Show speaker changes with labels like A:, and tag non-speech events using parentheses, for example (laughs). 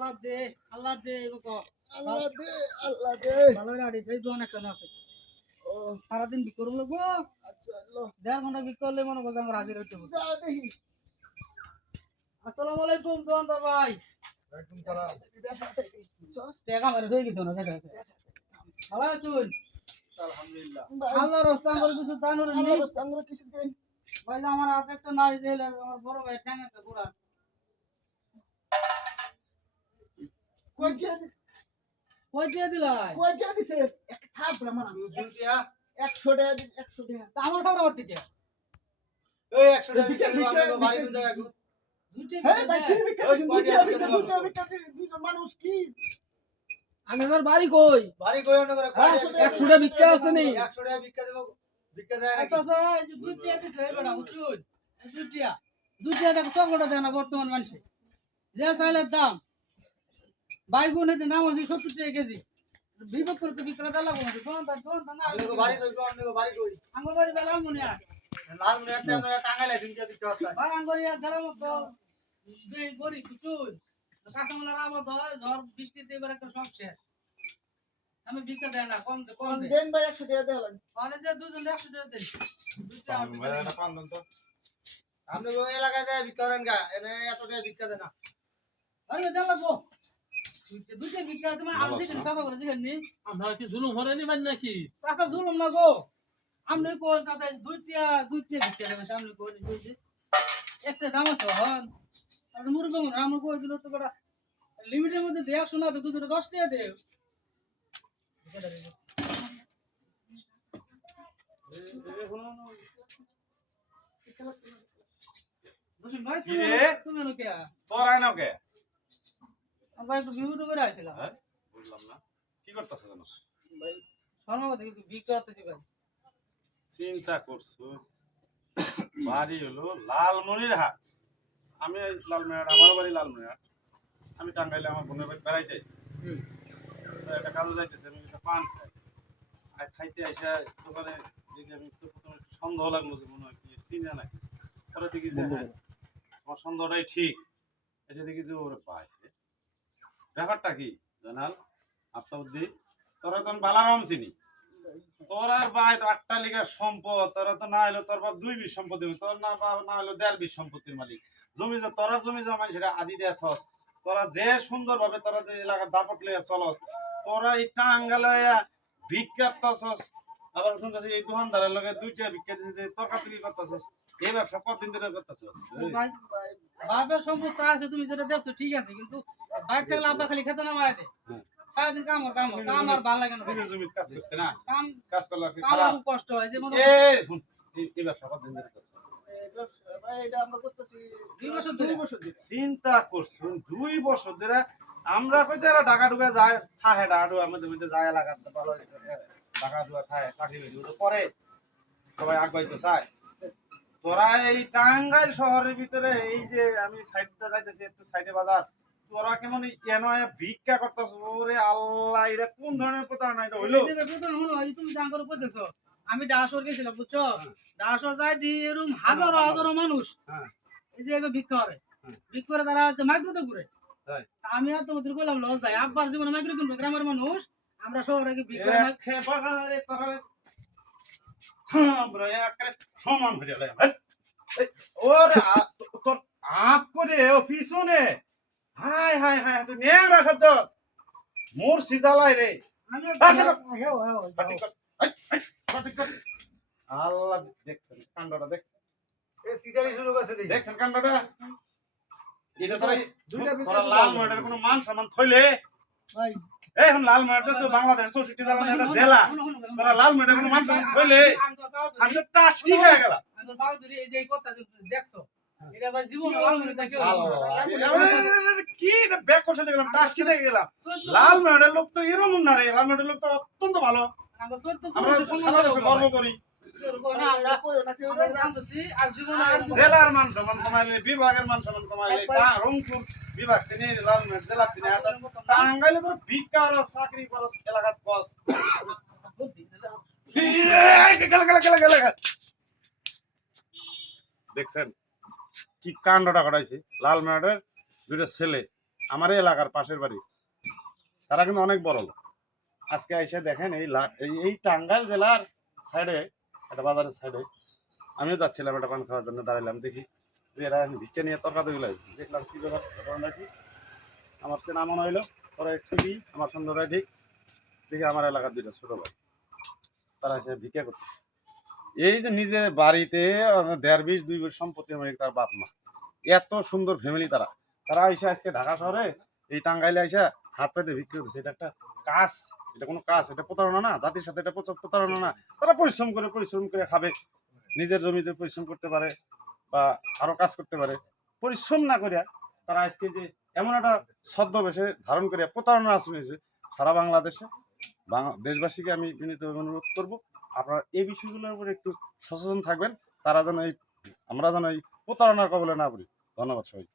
A: আল্লাহ দে আল্লাহ দে এগো
B: আল্লাহ দে আল্লাহ দে।
A: ভালো রে এই দোকান একটা আছে।
B: ও
A: সারাদিন বিক্রি করব গো
B: আচ্ছা আল্লাহ।
A: দেড় ঘণ্টা বিক্রি করলে মনে করতাম হাজির হইতে হবে
B: যা দেখি।
A: আসসালামু আলাইকুম দোকানদার ভাই। টাকা মারে হয়ে গেছে না টাকা ভালো আছুন?
B: আলহামদুলিল্লাহ।
A: আল্লাহ রস্তান করে কিছু নেই
B: দিন
A: ভাই আমার হাতে একটা নারী দিলে আমার বড় ভাই ঠ্যাং একটা ঘোরা
B: কই কে
A: কই দিয়ে দিলাই
B: কই কে দিছে? এক থাপ আমার একশো টাকা
A: তা আমার খাবার
B: হ্যাঁ টাকা।
A: আছে নি? আচ্ছা আচ্ছা এই যে দিছে দেখো দেয় না বর্তমান মানুষে। যে চাইলের দাম। বাইগুন হইতে নাম হচ্ছে সত্তর টাকা কেজি। বিপদ করতে বিক্রেতা লাগবো না দোকান তার দোকান তার না। আঙ্গুর বাড়ি বেলা মনে আর ভাই আঙ্গুর ইয়া গেলাম তো। যে গরি কুচুন কাঁচামালার আবাদ হয় ঝড় বৃষ্টিতে এবার একটা সব শেষ আমি বিক্রি দেয় না কম দে কম দে।
B: দেন ভাই একশো টাকা দেন
A: মানে যে দুজন একশো টাকা দেন। দুইটা আর বিক্রি দেন। আরে দেন লাগবো। দুইটা দুইটা বিক্রি আছে মানে আমি দেখেন চাচা করে দেখেন নি?
C: আপনার কি জুলুম হরে নিবেন নাকি?
A: চাচা জুলুম না গো। আপনি কো চাচা দুইটা দুইটা বিক্রি দেবেন সামনে কো দুইটা একটা দাম আছে হন। আর মুরগি মনে আমরা কই দিল তো বড়? লিমিটের মধ্যে দেখ শোনা তো দুটো দশ টাকা দে
D: তোর কে?
A: আমরা একটু বিভূত করে আইছিলাম
D: হ্যাঁ? বুঝলাম না। কি করতেছ কেন
B: ভাই
A: শর্মা কথা কিন্তু বিক্রি ভাই?
D: চিন্তা করছ? বাড়ি হলো লালমনিরহাট আমি এই লালমনিরহাট আমার বাড়ি লালমনিরহাট আমি টাঙ্গাইলে আমার বোনের বাড়ি বেড়াইতে একটা কাজে যাইতেছে আমি একটা পান খাই। আর খাইতে আইসা দোকানে দেখি আমি প্রথমে একটু সন্দেহ লাগল যে মনে হয় কি চিনে নাকি। পরে দেখি যে হ্যাঁ আমার সন্দেহটাই ঠিক। এসে দেখি যে ওরে পাইছে ব্যাপারটা কি? জানাল আফতাবুদ্দি তোরা তো বালারাম চিনি। তোর আর আটটা লিগার সম্পদ, তোরা তো না হলো তোর বাপ দুই বিশ সম্পত্তি তোর না বাপ না হলো দেড় বিশ সম্পত্তির মালিক। জমি তোরা জমি জমা সেটা আদি দেয়া থস। তোরা যে সুন্দর ভাবে তোরা যে এলাকার দাপট লইয়া চলস, তোরা এই টাঙ্গা লইয়া ভিক্ষা করতেছস আবার শুনতেছি এই দোকানদারের লগে দুইটা ভিক্ষা দিতে করতেছস এই ব্যবসা কতদিন ধরে করতেছস
A: বাপের সম্পদ আছে তুমি যেটা দেখছ ঠিক আছে কিন্তু থাকলে খালি খেতে না মারাতে সারাদিন কাম কাম কাম আর ভালো লাগে না ভাই।
D: কাজ করতে না?
A: কাম
D: কাজ করলে
A: কাম কষ্ট হয় যে মনে
D: এই শুন, এই- এই ব্যবসা কতদিন ধরে করতেছস
B: এই ব্যবসা ভাই এটা আমরা করতেছি
A: দুই বছর
B: দুই
A: ধরে
B: বছর ধরে।
D: চিন্তা করছুন দুই বছর ধরে আমরা কই যারা ঢাকা ঢুকা যায় থাহে ঢাকা ঢুকা আমাদের মধ্যে যায় এলাকাতে ভালো ঢুকা থাহে চাকরি বাকরি করে সবাই আগাইতে চায়। তোরা এই টাঙ্গাইল শহরের ভিতরে এই যে আমি সাইডটা যাইতেছি একটু সাইডে বাজার তোরা কেমন কেন ভিক্ষা করতেছ? ওরে আল্লাহ এটা কোন ধরনের প্রতারণা? এটা হইল?
A: তুমি করে আমি ডাসর গেছিলাম বুঝছ? ডাসর যাই দি এরকম হাজারো হাজারো মানুষ।
D: হ্যাঁ।
A: এই যে ভিক্ষা করে। ভিক্ষা করে তারা মাইক্রোতে ঘুরে। আমি আর তোমাদের বললাম লস যায় আব্বার জীবনে মাইক্রো কিনবো গ্রামের মানুষ। আমরা শহরে গিয়ে ভিক্ষা করে মাইক্রো-
D: একেবারে আমরা একেবারে সমান হয়ে গেলাম ওরে (laughs) তোর হাত করে ও পিছনে হাই হাই হাই তুই নেংরা শব্দ মোর সিজালাই রে। এই, এই, আল্লাহ দেখছেন কাণ্ডটা দেখছেন? দেখছেন কাণ্ডটা? এটা তোরা তোরা লাল। মার্ডের কোনো মান সম্মান থইলে এখন লাল বাংলাদেশ চৌষট্টি জেলা। তোরা কোনো মান
A: আমি তো
D: টাস্কি গেলাম।
A: দেখছ,
D: লাল মার্ডের লোক তো এরকম না রে লাল মার্ডের লোক তো অত্যন্ত ভালো।
A: আমরা
D: গর্ব করি। জেলার মান সম্মান কমাইলে বিভাগের মান সম্মান কমাইলে রংপুর বিভাগ তিনি জেলা তিনি টাঙ্গাইলে তো ভিক্ষা করো চাকরি করো এলাকাত বস
A: বুদ্ধি,
D: গেলে গেলে গেলে গেলে দেখছেন কি কাণ্ডটা ঘটাইছে? লাল মার্ডের দুইটা ছেলে আমার এই এলাকার পাশের বাড়ি। তারা কিন্তু অনেক বড় আজকে এসে দেখেন এই এই এই টাঙ্গাইল জেলার সাইডে একটা বাজারের সাইডে আমিও যাচ্ছিলাম একটা পান খাওয়ার জন্য, দাঁড়াইলাম, দেখি যে এরা ভিক্ষা নিয়ে তর্কা তৈরি দেখলাম কি ব্যাপার ঘটনাটা কি আমার চেনা মনে হইল, ওরা ঠিকই আমার সুন্দর ঠিক। দেখি আমার এলাকার দুইটা ছোট ভাই, তারা এসে ভিক্ষা করতেছে। এই যে নিজের বাড়িতে দেড় বিশ, দুই বিশ সম্পত্তি মানে তার বাপ মা। এত সুন্দর ফ্যামিলি তারা। তারা এসে আজকে ঢাকা শহরে এই টাঙ্গাইলে এসে হাত পেতে বিক্রি করতেছে। এটা একটা কাজ। এটা কোনো কাজ, এটা প্রতারণা না, জাতির সাথে এটা প্রতারণা না। তারা পরিশ্রম করে পরিশ্রম করে খাবে, নিজের জমিতে পরিশ্রম করতে পারে বা আরও কাজ করতে পারে। পরিশ্রম না করিয়া তারা আজকে যে এমন একটা ছদ্মবেশে ধারণ করিয়া প্রতারণা আশ্রয় সারা বাংলাদেশে দেশবাসীকে আমি বিনীত অনুরোধ করব, আপনারা এই বিষয়গুলোর উপরে একটু সচেতন থাকবেন, তারা যেন এই, আমরা যেন এই প্রতারণার কবলে না পড়ি। ধন্যবাদ সবাই